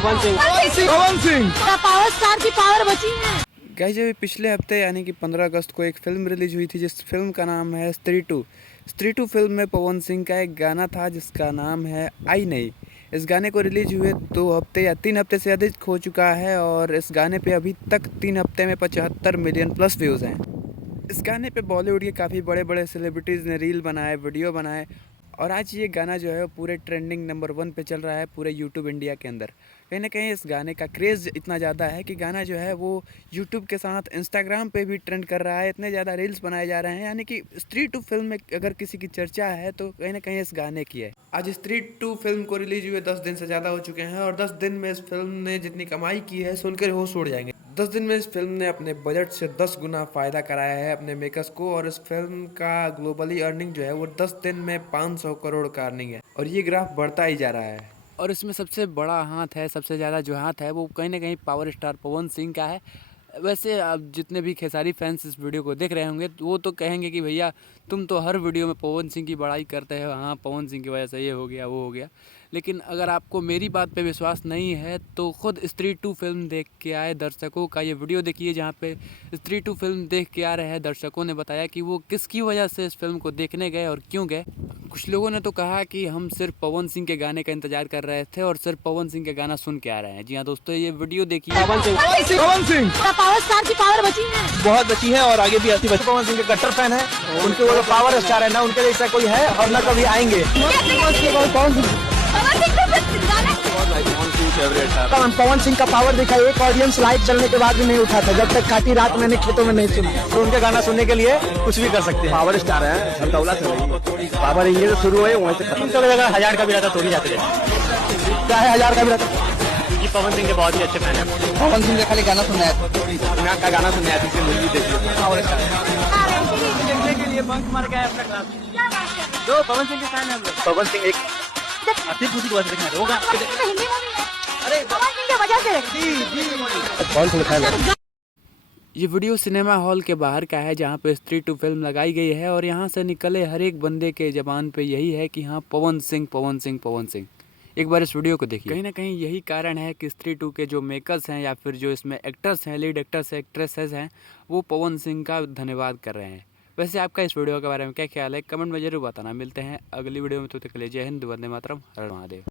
Pawan Singh. Pawan Singh power star की power बची है। गाइस अभी पिछले हफ्ते यानी कि 15 अगस्त को एक फिल्म रिलीज हुई थी जिस फिल्म का नाम है स्त्री टू। स्त्री टू फिल्म में पवन सिंह का एक गाना था जिसका नाम है आई नहीं। इस गाने को रिलीज हुए 2 हफ्ते या 3 हफ्ते से अधिक हो चुका है और इस गाने पे अभी तक 3 हफ्ते में 75 मिलियन प्लस व्यूज़ हैं। इस गाने पे बॉलीवुड के काफ़ी बड़े बड़े सेलिब्रिटीज़ ने रील बनाए, वीडियो बनाए और आज ये गाना जो है वो पूरे ट्रेंडिंग नंबर 1 पे चल रहा है पूरे यूट्यूब इंडिया के अंदर। कहीं ना कहीं इस गाने का क्रेज़ इतना ज़्यादा है कि गाना जो है वो यूट्यूब के साथ इंस्टाग्राम पे भी ट्रेंड कर रहा है। इतने ज़्यादा रील्स बनाए जा रहे हैं, यानी कि स्त्री टू फिल्म में अगर किसी की चर्चा है तो कहीं ना कहीं इस गाने की है। आज स्त्री टू फिल्म को रिलीज हुए 10 दिन से ज़्यादा हो चुके हैं और 10 दिन में इस फिल्म ने जितनी कमाई की है सुनकर होश उड़ जाएंगे। 10 दिन में इस फिल्म ने अपने बजट से 10 गुना फ़ायदा कराया है अपने मेकर्स को और इस फिल्म का ग्लोबली अर्निंग जो है वो 10 दिन में 500 करोड़ का अर्निंग है और ये ग्राफ बढ़ता ही जा रहा है। और इसमें सबसे बड़ा हाथ है, सबसे ज़्यादा जो हाथ है वो कहीं ना कहीं पावर स्टार पवन सिंह का है। वैसे अब जितने भी खेसारी फैंस इस वीडियो को देख रहे होंगे तो वो तो कहेंगे कि भैया तुम तो हर वीडियो में पवन सिंह की बड़ाई करते हो, हाँ पवन सिंह की वजह से ये हो गया वो हो गया। लेकिन अगर आपको मेरी बात पे विश्वास नहीं है तो ख़ुद स्त्री टू फिल्म देख के आए दर्शकों का ये वीडियो देखिए जहाँ पे स्त्री टू फिल्म देख के आ रहे हैं दर्शकों ने बताया कि वो किसकी वजह से इस फिल्म को देखने गए और क्यों गए। कुछ लोगों ने तो कहा कि हम सिर्फ पवन सिंह के गाने का इंतजार कर रहे थे और सिर्फ पवन सिंह के गाना सुन के आ रहे हैं। जी हाँ दोस्तों, ये वीडियो देखिए। पवन सिंह। पवन सिंह पावर स्टार की पावर बची है। बहुत बची है और आगे भी ऐसी बची। पवन सिंह के कट्टर फैन है, उनके वो पावर स्टार है ना, उनके जैसा कोई है और ना कभी आएंगे। पवन सिंह का पावर दिखा, एक ऑडियंस लाइव चलने के बाद भी नहीं उठा था जब तक काटी रात मैंने खेतों में नहीं सुना। तो उनके गाना सुनने के लिए कुछ भी कर सकते हैं। पावर स्टार है, पावर इंडिया से शुरू हुए वहीं से खत्म। चले अगर 1000 का भी रहता तो भी जाते क्या है 1000 का भी रहता, क्योंकि पवन सिंह के बहुत ही अच्छे फैन है। पवन सिंह का खाली गाना सुनना है, का गाना सुनना है, इसलिए मूवी देखिए। पावर स्टार के लिए बंक मार गया अपना क्लास। जो पवन सिंह के फैन है हम लोग। पवन सिंह एक अच्छी पूरी बात देखना होगा। अरे पवन सिंह की वजह से कौन सा फैन है। ये वीडियो सिनेमा हॉल के बाहर का है जहाँ पे स्त्री टू फिल्म लगाई गई है और यहाँ से निकले हर एक बंदे के ज़बान पे यही है कि हाँ पवन सिंह पवन सिंह पवन सिंह। एक बार इस वीडियो को देखिए। कहीं ना कहीं यही कारण है कि स्त्री टू के जो मेकर्स हैं या फिर जो इसमें एक्टर्स हैं, लीड एक्टर्स एक्ट्रेसेस हैं, वो पवन सिंह का धन्यवाद कर रहे हैं। वैसे आपका इस वीडियो के बारे में क्या ख्याल है, कमेंट में जरूर बताना। मिलते हैं अगली वीडियो में, तब तक के लिए जय हिंद, वंदे मातरम, हर हर महादेव।